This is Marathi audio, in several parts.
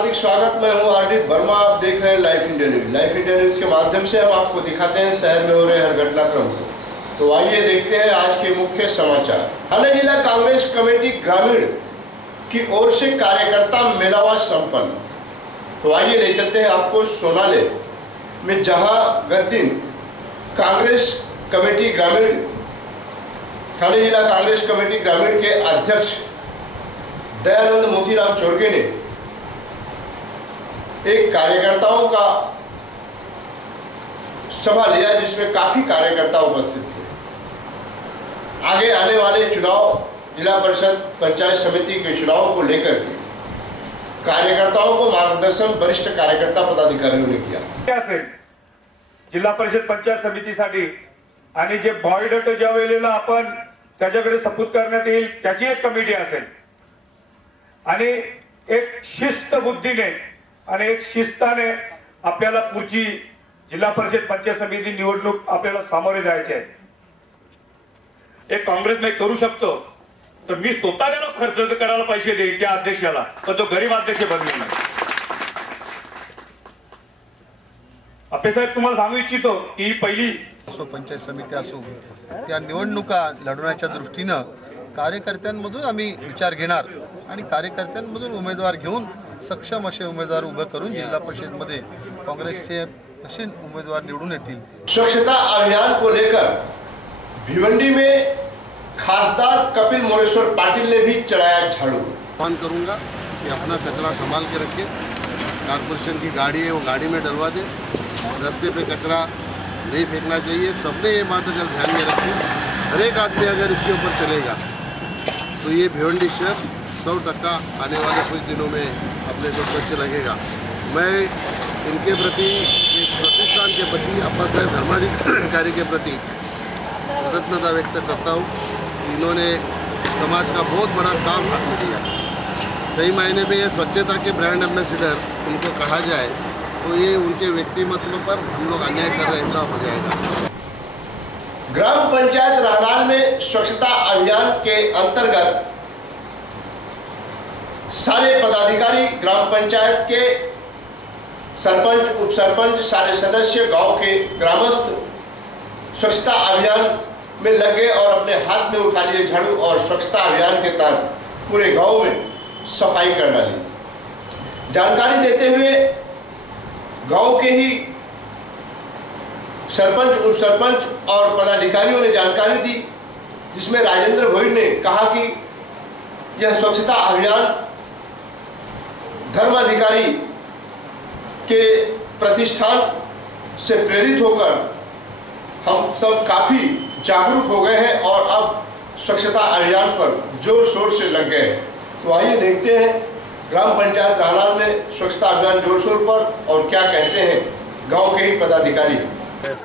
हार्दिक स्वागत। मैं हूं हार्दिक वर्मा। आप देख रहे हैं life India news. Life India news के माध्यम से हम आपको दिखाते हैं शहर में हो रहे हर घटनाक्रम को। तो आइए देखते हैं आज के मुख्य समाचार। थाने जिला कांग्रेस कमेटी ग्रामीण की ओर से कार्यकर्ता मेलावा संपन्न। तो आइए ले चलते हैं आपको सोनाले में, जहां गत दिन कांग्रेस कमेटी ग्रामीण, थाने जिला कांग्रेस कमेटी ग्रामीण के अध्यक्ष दयानंद मोतीराम चोरगे ने एक कार्यकर्ताओं का सभा लिया, जिसमें काफी कार्यकर्ता उपस्थित थे। आगे आने वाले चुनाव, जिला परिषद पंचायत समिति के चुनाव को लेकर के कार्यकर्ताओं को मार्गदर्शन वरिष्ठ कार्यकर्ता पदाधिकारियों ने किया। जिल्हा परिषद पंचायत समितीसाठी आणि जे बॉयडट ज्या वेळेला आपण त्याच्याकडे सपूत करण्यात येईल त्याची एक कमिटी असेल आणि एक शिस्त बुद्धीने आणि एक शिस्ताने आपल्याला पुढची जिल्हा परिषद पंचायत समिती निवडणूक आपल्याला सामोरे जायचे आहे। एक काँग्रेस में करू शकतो तर मी स्वतः त्याला खर्च करायला पैसे देईन त्या अध्यक्षाला, पण तो गरीब अध्यक्ष बनवेल नाही। आपले साहेब तुम्हाला सांगू इच्छितो की ही पहिली पंचायत समिती असो त्या निवडणुका लढवण्याच्या दृष्टीनं कार्यकर्त्यांमधून आम्ही विचार घेणार आणि कार्यकर्त्यांमधून उमेदवार घेऊन सक्षम असे उमेदवार उभे करून जिल्हा परिषदमध्ये कांग्रेसचे असे उमेदवार निवडून येतील। स्वच्छता अभियान को लेकर भिवंडी में खासदार कपिल मोरेश्वर पाटिल ने भी चलाया झाड़ू। आह्वान करूंगा कि अपना कचरा संभाल के रखें। कारपोरेशन की गाड़ी है वो गाड़ी में डलवा दें। रास्ते पे कचरा नहीं फेंकना चाहिए। सबने ये बात अगर ध्यान में रखी, हर एक आदमी अगर इसके ऊपर चलेगा तो ये भिवंडी शहर 100% आने वाले कुछ दिनों में अपने को स्वच्छ लगेगा। मैं इनके प्रति, इस प्रतिष्ठान के प्रति, अप्पा साहेब धर्माधिकारी के प्रति कृतज्ञता व्यक्त करता हूँ। इन्होंने समाज का बहुत बड़ा काम हाथ में लिया। सही मायने में ये स्वच्छता के ब्रांड एम्बेसडर उनको कहा जाए तो ये उनके व्यक्तिमत्व पर हम लोग अन्याय कर रहे ऐसा हो जाएगा। ग्राम पंचायत राहनाल में स्वच्छता अभियान के अंतर्गत सारे पदाधिकारी, ग्राम पंचायत के सरपंच, उप सरपंच, सारे सदस्य, गांव के ग्रामस्थ स्वच्छता अभियान में लग गए और अपने हाथ में उठा लिए झाड़ू और स्वच्छता अभियान के तहत पूरे गांव में सफाई कर डाली। जानकारी देते हुए गांव के ही सरपंच, उप सरपंच और पदाधिकारियों ने जानकारी दी, जिसमें राजेंद्र भोई ने कहा कि यह स्वच्छता अभियान धर्माधिकारी के प्रतिष्ठान से प्रेरित होकर हम सब काफी जागरूक हो गए हैं और अब स्वच्छता अभियान पर जोर शोर से लग गए। तो आइए देखते हैं ग्राम पंचायत राहनाल में स्वच्छता अभियान जोर शोर पर और क्या कहते हैं गांव के ही पदाधिकारी।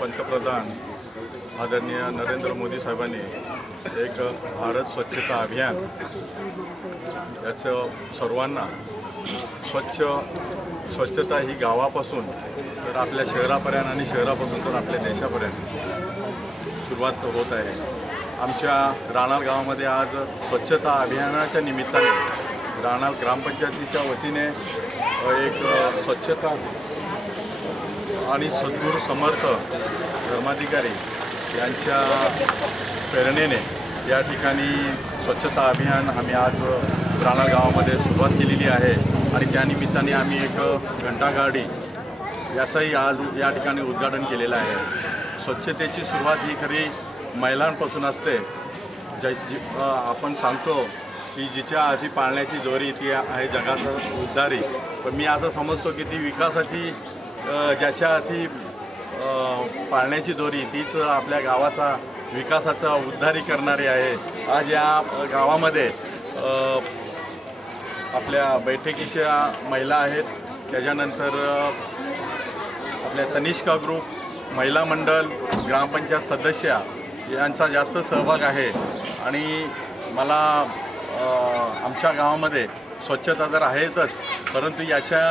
पंतप्रधान आदरणीय नरेंद्र मोदी साहेबांनी एक भारत स्वच्छता अभियान याचं सर्वांना स्वच्छता ही गावापासून तर आपल्या शहरापर्यंत आणि शहरापासून तर आपल्या देशापर्यंत सुरुवात होत आहे। आमच्या राहनाल गावामध्ये आज स्वच्छता अभियानाच्या निमित्ताने राहनाल ग्रामपंचायतीच्या वतीने एक स्वच्छता आणि सद्गुरू समर्थ धर्माधिकारी यांच्या प्रेरणेने या ठिकाणी स्वच्छता अभियान आम्ही आज राहनाल गावामध्ये सुरुवात केलेली आहे आणि त्या निमित्ताने आम्ही एक घंटागाडी याचाही आज या ठिकाणी उद्घाटन केलेलं आहे। स्वच्छतेची सुरुवात ही खरी महिलांपासून असते। आपण सांगतो की जिच्या हाती पाळण्याची दोरी ती आहे जगाचा उद्धारी, पण मी असं समजतो की ती विकासाची, ज्याच्या हाती पाळण्याची दोरी तीच आपल्या गावाचा विकासाचा उद्धारी करणारी आहे। आज या गावामध्ये आपल्या बैठकीच्या महिला आहेत, त्याच्यानंतर आपल्या तनिष्का ग्रुप, महिला मंडळ, ग्रामपंचायत सदस्य यांचा जास्त सहभाग आहे। आणि मला आमच्या गावामध्ये स्वच्छता तर आहेतच, परंतु याच्या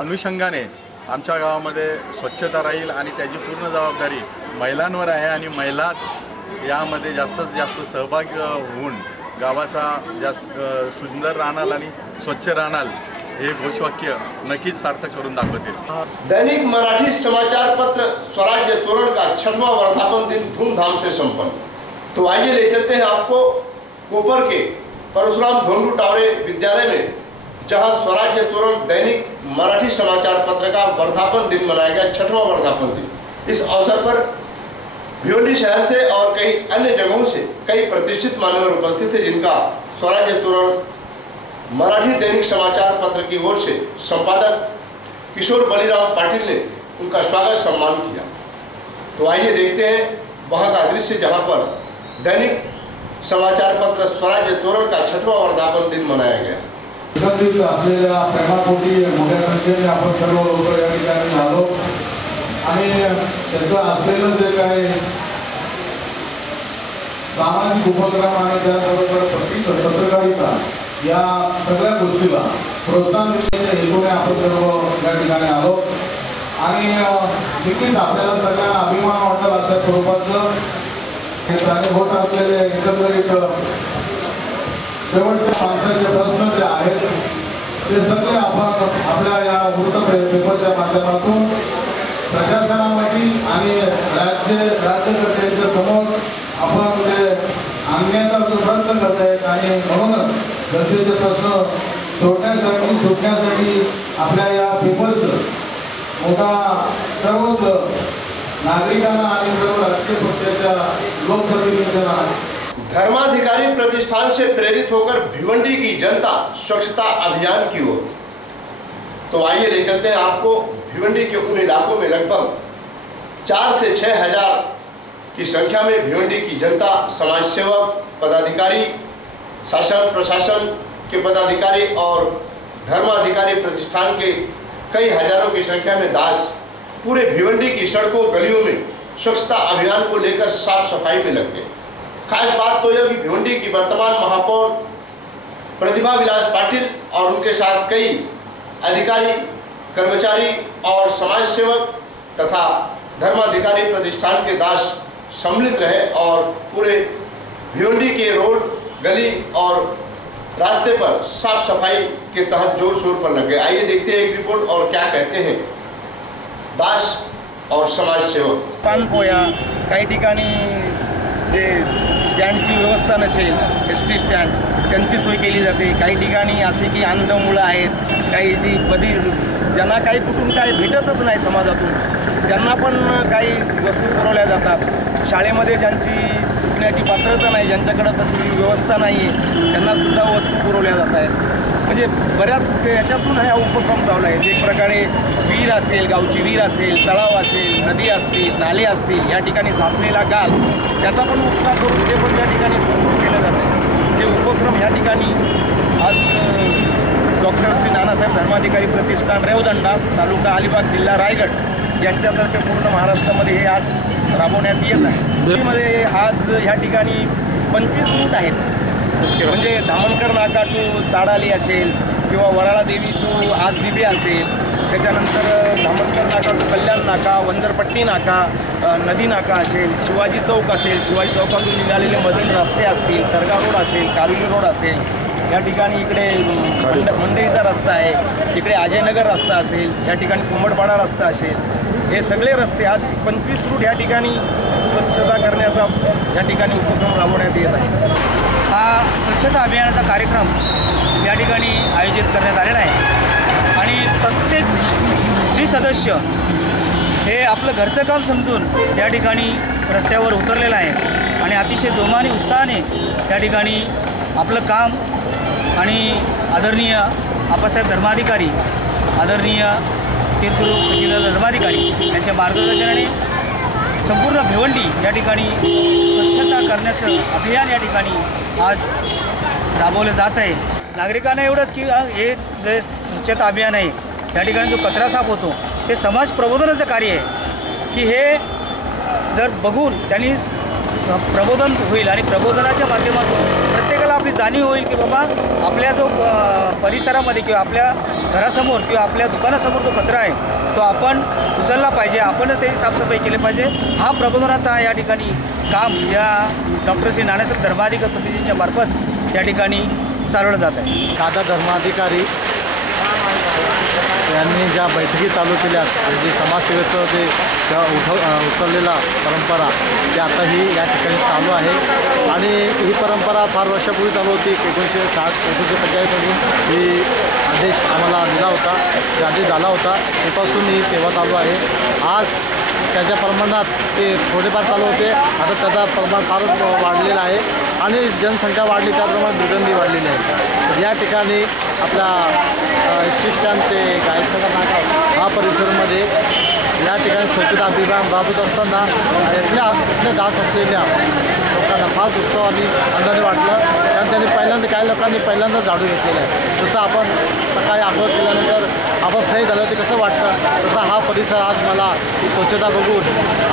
अनुषंगाने आमच्या गावामध्ये स्वच्छता राहील आणि त्याची पूर्ण जबाबदारी महिलांवर आहे आणि महिला यामध्ये जास्तीत जास्त सहभागी होऊन गावाचा जास्त सुंदर राहणार आणि स्वच्छ राहणार हे घोषवाक्य नक्कीच सार्थक करून दाखवतील। दैनिक मराठी समाचार पत्र स्वराज्य तोरण का 6वां वर्धापन दिन धूमधाम से संपन्न। तो आइए ले चलते हैं आपको कोपर के परशुराम धोंडू टावरे विद्यालय में, जहां स्वराज्य तोरण दैनिक मराठी समाचार पत्र का वर्धापन दिन मनाया गया, 6वां वर्धापन दिन। इस अवसर पर भिवंडी शहर से और कई अन्य जगहों से कई प्रतिष्ठित मान्यवर उपस्थित थे, जिनका स्वराज्य तोरण मराठी दैनिक समाचार पत्र की ओर से संपादक किशोर बलिराम पाटिल ने उनका स्वागत सम्मान किया। तो आइए देखते हैं वहां का दृश्य, जहां पर दैनिक समाचार पत्र स्वराज्य तोरण का 6वां वर्धापन दिन मनाया गया। आपल्याला प्रेमापोटी मोठ्या संख्येने आपण सर्व लोक या ठिकाणी आलो आणि त्याचं असलेलं जे काही सामाजिक उपक्रम आणि त्याबरोबर पत्रकारिता या सगळ्या गोष्टीला प्रोत्साहन देण्याच्या हेतूने आपण सर्व या ठिकाणी आलो आणि नक्कीच आपल्याला सगळ्यांना अभिमान वाटेल अशा स्वरूपाचं हे होत असलेले एकंदरीत शेवटच्या माणसाचे प्रश्न जे आहेत ते सगळे आपण आपल्या या वृत्तपेपरच्या माध्यमातून प्रशासनामध्ये आणि राज्यकर्त्यांच्या समोर आपण ते आणण्याचा जो प्रयत्न करत आहेत आणि म्हणूनच जनतेचे प्रश्न सुटण्यासाठी आपल्या या पेपरचं मोठा सर्वच नागरिकांना आणि सर्व राजकीय पक्षाच्या लोकप्रतिनिधींना। धर्माधिकारी प्रतिष्ठान से प्रेरित होकर भिवंडी की जनता स्वच्छता अभियान की ओर। तो आइए ले चलते हैं आपको भिवंडी के उन इलाकों में लगभग 4 से 6 हजार की संख्या में भिवंडी की जनता, समाज सेवक, पदाधिकारी, शासन प्रशासन के पदाधिकारी और धर्माधिकारी प्रतिष्ठान के कई हजारों की संख्या में दास पूरे भिवंडी की सड़कों गलियों में स्वच्छता अभियान को लेकर साफ सफाई में लग गए। खास बात तो यह कि भिवंडी की वर्तमान महापौर प्रतिभा विलास पाटिल और उनके साथ कई अधिकारी, कर्मचारी और समाज सेवक तथा धर्माधिकारी प्रतिष्ठान के दास सम्मिलित रहे और पूरे भिवंडी के रोड, गली और रास्ते पर साफ सफाई के तहत जोर शोर पर लग गए। आइए देखते हैं एक रिपोर्ट और क्या कहते हैं दास और समाज सेवक। पानपोया काही ठिकाणी जे स्टँडची व्यवस्था नसेल, एसटी स्टँड त्यांची सोय केली जाते। काही ठिकाणी असे की अंध मुलं आहेत, काही जी ज्यांना काही कुठून काही भेटतच नाही समाजातून, त्यांना पण काही वस्तू पुरवल्या जातात। शाळेमध्ये ज्यांची शिकण्याची पात्रता नाही, ज्यांच्याकडे तशी व्यवस्था नाही आहे, त्यांनासुद्धा वस्तू पुरवल्या जात आहेत। म्हणजे बऱ्याच याच्यातून हा उपक्रम चालू आहे। एक प्रकारे विहीर असेल, गावची विहीर असेल, तलाव असेल, नदी असतील, नाले असतील, या ठिकाणी साचलेला गाळ त्याचा पण उपसा करून ते पण त्या ठिकाणी स्वच्छ केलं जातं। हे उपक्रम या ठिकाणी आज डॉक्टर श्री नानासाहेब धर्माधिकारी प्रतिष्ठान रेवदंडा, तालुका अलिबाग, जिल्हा रायगड यांच्यातर्फे पूर्ण महाराष्ट्रामध्ये हे आज राबवण्यात येत आहे। मध्ये आज ह्या ठिकाणी 25 रूट आहेत, म्हणजे धामणकर नाका टू ताडाली असेल किंवा वराळा देवी टू आजबिबी असेल, त्याच्यानंतर धामणकर नाका टू कल्याण नाका, वंजरपट्टी नाका, नदी नाका असेल, शिवाजी चौक असेल, शिवाजी चौकातून निघालेले मधील रस्ते असतील, तरगा रोड असेल, कारुली रोड असेल, या ठिकाणी इकडे मंडईचा रस्ता आहे, इकडे अजयनगर रस्ता असेल, या ठिकाणी कुंभडपाडा रस्ता असेल, हे सगळे रस्ते आज 25 रूट या ठिकाणी स्वच्छता करण्याचा या ठिकाणी उपक्रम राबवण्यात येत आहे। हा स्वच्छता अभियानाचा कार्यक्रम या ठिकाणी आयोजित करण्यात आलेला आहे आणि प्रत्येक स्त्री सदस्य हे आपलं घरचं काम समजून या ठिकाणी रस्त्यावर उतरलेलं आहे आणि अतिशय जोमाने उत्साहाने त्या ठिकाणी आपलं काम आणि आदरणीय आप्पासाहेब धर्माधिकारी, आदरणीय तीर्थरूप सचिदानंद धर्माधिकारी यांच्या मार्गदर्शनाने संपूर्ण भिवंडी या ठिकाणी स्वच्छता करण्याचं अभियान या ठिकाणी आज राबवलं जात आहे। नागरिकांना एवढंच की हे जे स्वच्छता अभियान आहे या ठिकाणी जो कचरा साफ होतो ते समाज प्रबोधनाचं कार्य आहे की हे जर बघून त्यांनी प्रबोधन होईल आणि प्रबोधनाच्या माध्यमातून प्रत्येकाला आपली जाणीव होईल की बाबा आपल्या जो परिसरामध्ये किंवा आपल्या घरासमोर किंवा आपल्या दुकानासमोर जो कचरा आहे तो आपण उचलला पाहिजे, आपणच ते साफसफाई केली पाहिजे। हा प्रबोधनाचा या ठिकाणी काम या डॉक्टर श्री नानासाहेब धर्माधिकारी प्रतिनिधींच्या मार्फत या ठिकाणी चालवलं जात आहे। दादा धर्माधिकारी यांनी ज्या बैठकी चालू केल्या आणि जे समाजसेवेचं जे उचललेला परंपरा ती आताही या ठिकाणी चालू आहे आणि ही परंपरा फार वर्षापूर्वी चालू होती. 1945मधून ही आदेश आम्हाला दिला होता, ते आदेश झाला होता, तेव्हापासून ही सेवा चालू आहे. आज त्याच्या प्रमाणात ते थोडेफार चालू होते, आता त्याचा प्रमाण फारच वाढलेला आहे आणि जनसंख्या वाढली त्याप्रमाणे दुर्गंधी वाढलेली आहे. तर या ठिकाणी आपल्या एस.टी. स्टँड ते गायकनगर नाका हा परिसरमध्ये या ठिकाणी स्वच्छता अभियान राबवत असताना इथल्या दास असलेल्या लोकांना फार उत्सव आणि आनंदाने वाटलं, कारण त्यांनी काही लोकांनी पहिल्यांदा झाडू घेतलेलं आहे. जसं आपण सकाळी आंघोळ केल्यानंतर आपण फ्रेश झालं ते कसं वाटतं, तसा हा परिसर आज मला ही स्वच्छता बघून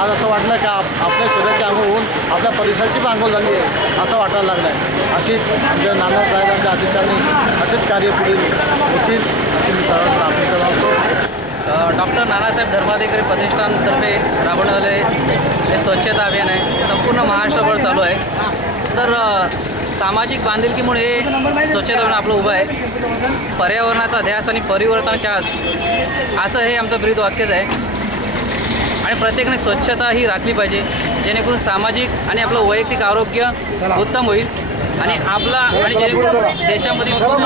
आज असं वाटलं की आपल्या शरीराची आंघोळ होऊन आपल्या परिसराची पण आंघोळ झाली आहे असं वाटायला लागलं आहे. अशीच आमच्या नानासाहेबांच्या आदेशाने असेच कार्य पुढे होतील अशी मी सर्वांना अपेक्षा लावतो. डॉक्टर नानासाहेब धर्माधिकारी प्रतिष्ठानतर्फे राबवण्यात आले हे स्वच्छता अभियान आहे, संपूर्ण महाराष्ट्रभर चालू आहे. तर सामाजिक बांधिलकीमुळे हे स्वच्छता अभियान आपलं उभं आहे. पर्यावरणाचा ध्यास आणि परिवर्तनाचा आस असं हे आमचं ब्रीद वाक्यच आहे आणि प्रत्येकाने स्वच्छता ही राखली पाहिजे, जेणेकरून सामाजिक आणि आपलं वैयक्तिक आरोग्य उत्तम होईल आणि आपला आणि जेणेकरून देशामध्ये पूर्ण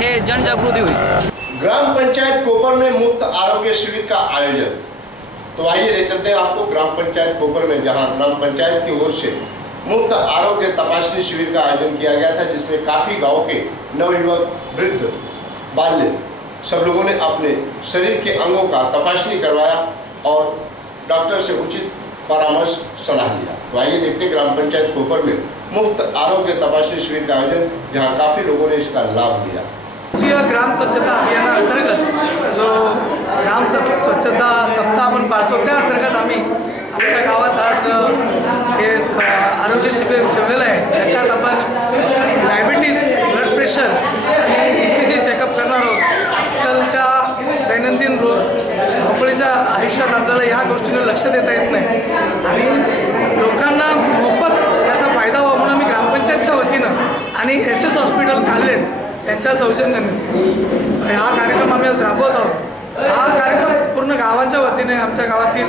हे जनजागृती होईल. ग्राम पंचायत कोपर में मुफ्त आरोग्य शिविर का आयोजन। तो आइए ले चलते हैं आपको ग्राम पंचायत कोपर में, जहां ग्राम पंचायत की ओर से मुफ्त आरोग्य तपासनी शिविर का आयोजन किया गया था, जिसमें काफ़ी गांव के नवयुवक, वृद्ध, बाल्य सब लोगों ने अपने शरीर के अंगों का तपासनी करवाया और डॉक्टर से उचित परामर्श सलाह लिया। तो आइए देखते ग्राम पंचायत कोपर में मुफ्त आरोग्य तपासनी शिविर का आयोजन, जहाँ काफ़ी लोगों ने इसका लाभ लिया। ग्राम स्वच्छता अभियानाअंतर्गत जो ग्राम स्वच्छता सप्ताह आपण पाळतो त्या अंतर्गत आम्ही आमच्या गावात आज हे आरोग्य शिबिर ठेवलेलं आहे. त्याच्यात आपण डायबिटीस, ब्लड प्रेशर आणि ECG चेकअप करणार आहोत. आजकालच्या दैनंदिन धावपळीच्या आयुष्यात आपल्याला या गोष्टींकडे लक्ष देता येत नाही आणि लोकांना मोफत याचा फायदा व्हावा म्हणून आम्ही ग्रामपंचायतच्या वतीनं आणि SS हॉस्पिटल कालेर यांच्या सौजन्याने हा कार्यक्रम आम्ही आज राबवत आहोत. हा कार्यक्रम पूर्ण गावाच्या वतीने, आमच्या गावातील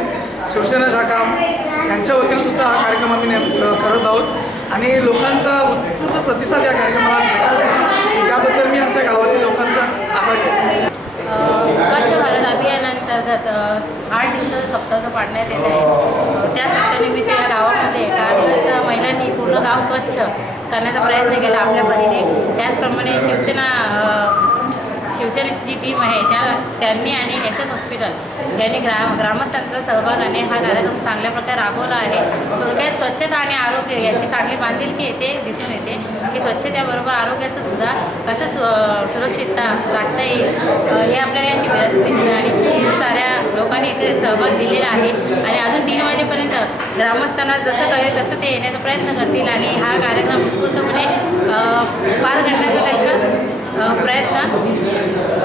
शिवसेना शाखा यांच्या वतीने सुद्धा हा कार्यक्रम आम्ही करत आहोत आणि लोकांचा उत्स्फूर्त प्रतिसाद या कार्यक्रमाला भेटला आहे. त्याबद्दल मी आमच्या गावातील लोकांचा आभारी आहे. स्वच्छ भारत अभियानांतर्गत 8 दिवसाचा सप्ताह जो पाडण्यात येत आहे, त्या सप्ताहानिमित्त या गावामध्ये कालच महिलांनी पूर्ण गाव स्वच्छ करण्याचा प्रयत्न केला आपल्या परीने. त्याचप्रमाणे शिवसेनेची जी टीम आहे त्यांनी आणि SS हॉस्पिटल यांनी ग्रामस्थांच्या सहभागाने हा कार्यक्रम चांगल्या प्रकारे राबवला आहे. थोडक्यात स्वच्छता आणि आरोग्य याची चांगली बांधिलकी येते, दिसून येते की स्वच्छतेबरोबर आरोग्याचं सुद्धा कसं सुरक्षितता राखता येईल हे आपल्याला या शिबिरातून दिसतं आणि खूप साऱ्या लोकांनी इथे सहभाग दिलेला आहे आणि अजून 3 वाजेपर्यंत ग्रामस्थांना जसं कळेल तसं ते येण्याचा प्रयत्न करतील आणि हा कार्यक्रम उत्स्फूर्तपणे पार करण्याचा त्यांचा प्रयत्न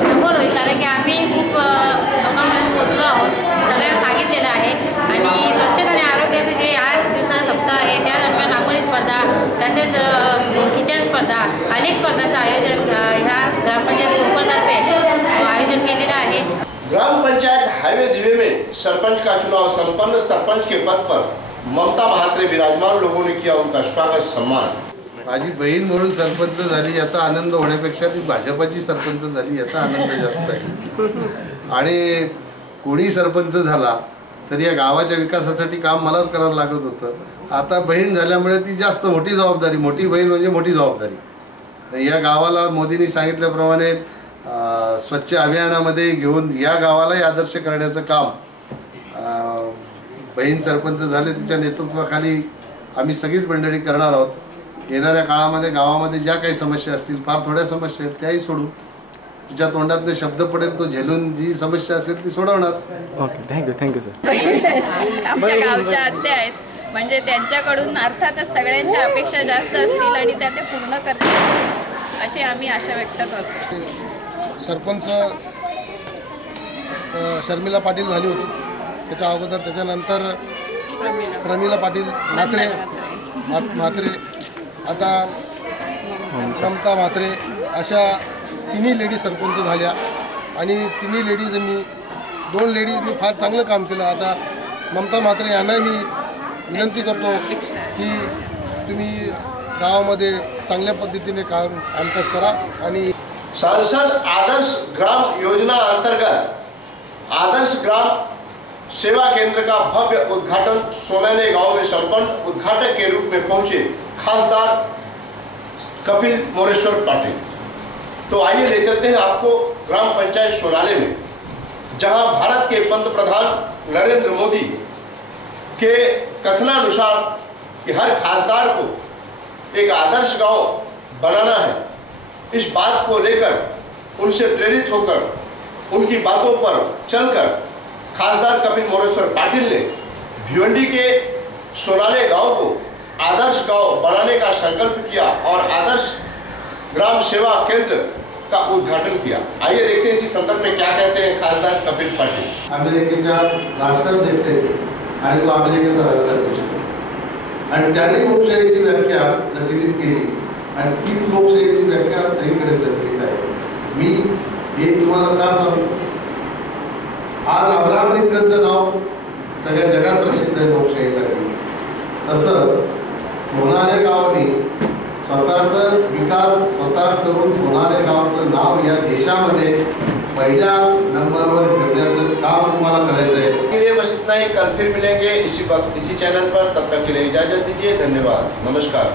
सफल होईल. कारण की आम्ही खूप लोकांपर्यंत पोचलो आहोत, सगळ्यांना सांगितलेलं आहे आणि स्वच्छता आणि आरोग्याचे जे 8 दिवसाचा सप्ताह आहे त्या दरम्यान रांगोळी स्पर्धा, तसेच किचन स्पर्धा, अनेक स्पर्धांचं आयोजन ह्या ग्रामपंचायत कोपरतर्फे आयोजन केलेलं आहे. ग्राम पंचायत हाईवे दिवे में सरपंच का चुनाव संपन्न। सरपंच के पद पर ममता महात्रे विराजमान, लोगों ने किया उनका स्वागत सम्मान। माझी बहीण म्हणून सरपंच झाली याचा आनंद होण्यापेक्षा ती भाजपाची सरपंच झाली याचा आनंद जास्त आहे. आणि कोणी सरपंच झाला तर या गावाच्या विकासासाठी काम मलाच करायला लागत होतं. आता बहीण झाल्यामुळे ती जास्त मोठी जबाबदारी, मोठी बहीण म्हणजे मोठी जबाबदारी. या गावाला मोदींनी सांगितल्याप्रमाणे स्वच्छ अभियानामध्ये घेऊन या गावालाही आदर्श करण्याचं काम बहीण सरपंच झाले तिच्या नेतृत्वाखाली आम्ही सगळीच मंडळी करणार आहोत. येणाऱ्या काळामध्ये गावामध्ये ज्या काही समस्या असतील, फार थोड्या समस्या आहेत त्याही सोडू, तिच्या तोंडातले शब्द पडेल तो झेलून जी समस्या असेल ती सोडवणार. Okay, thank you sir. आमच्या गावच्या आत्या आहेत, म्हणजे त्यांच्याकडून अर्थातच सगळ्यांच्या अपेक्षा जास्त असतील आणि त्या ते पूर्ण करतील अशी आम्ही आशा व्यक्त करतो. सरपंच शर्मिला पाटील झाली होती, त्याच्या अगोदर त्याच्यानंतर प्रमिला पाटील म्हात्रे, आता ममता म्हात्रे, अशा 3 लेडी सरपंच झाल्या. आणि तिन्ही लेडीजनी 2 लेडीजनी फार चांगलं काम केलं. आता ममता म्हात्रे यांना मी विनंती करतो की तुम्ही गावामध्ये चांगल्या पद्धतीने कामकाज करा. आणि सांसद आदर्श ग्राम योजना अंतर्गत आदर्श ग्राम सेवा केंद्र का भव्य उद्घाटन सोनाले गांव में संपन्न. उद्घाटक के रूप में पहुंचे खासदार कपिल मोरेश्वर पाटिल. तो आइए ले चलते हैं आपको ग्राम पंचायत सोनाले में, जहां भारत के पंतप्रधान नरेंद्र मोदी के कथनानुसार कि हर खासदार को एक आदर्श गांव बनाना है, इस बात को लेकर उनसे प्रेरित होकर उनकी बातों पर चलकर खासदार कपिल मोरेश्वर पाटिल ने भिवंडी के सोनाले गांव को आदर्श गांव बनाने का संकल्प किया और आदर्श ग्राम सेवा केंद्र का उद्घाटन किया. आइए देखते हैं इसी संदर्भ में क्या कहते हैं खासदार कपिल पाटिल. अमेरिकेच्या राष्ट्राध्यक्षाचे आणि तो अमेरिकेचा राष्ट्राध्यक्ष आणि त्याने लोकशाहीची व्याख्या प्रचलित केली आणि तीच लोकशाहीची व्याख्या सगळीकडे प्रचलित आहे. मी हे तुम्हाला का सांगू, आज अब्राहम लिंकनचं नाव सगळ्या जगात प्रसिद्ध आहे लोकशाहीसाठी. तसं सोनाले गावाने स्वतःचा विकास स्वतः करून सोनाले गावचं नाव या देशामध्ये पहिल्या नंबरवर ठेवण्याचं काम तुम्हाला करायचं आहे. ये बस इतना ही. कल फिर मिलेंगे इसी वक्त इसी चैनल पर. तब तक के लिए इजाजत दीजिए. धन्यवाद. नमस्कार.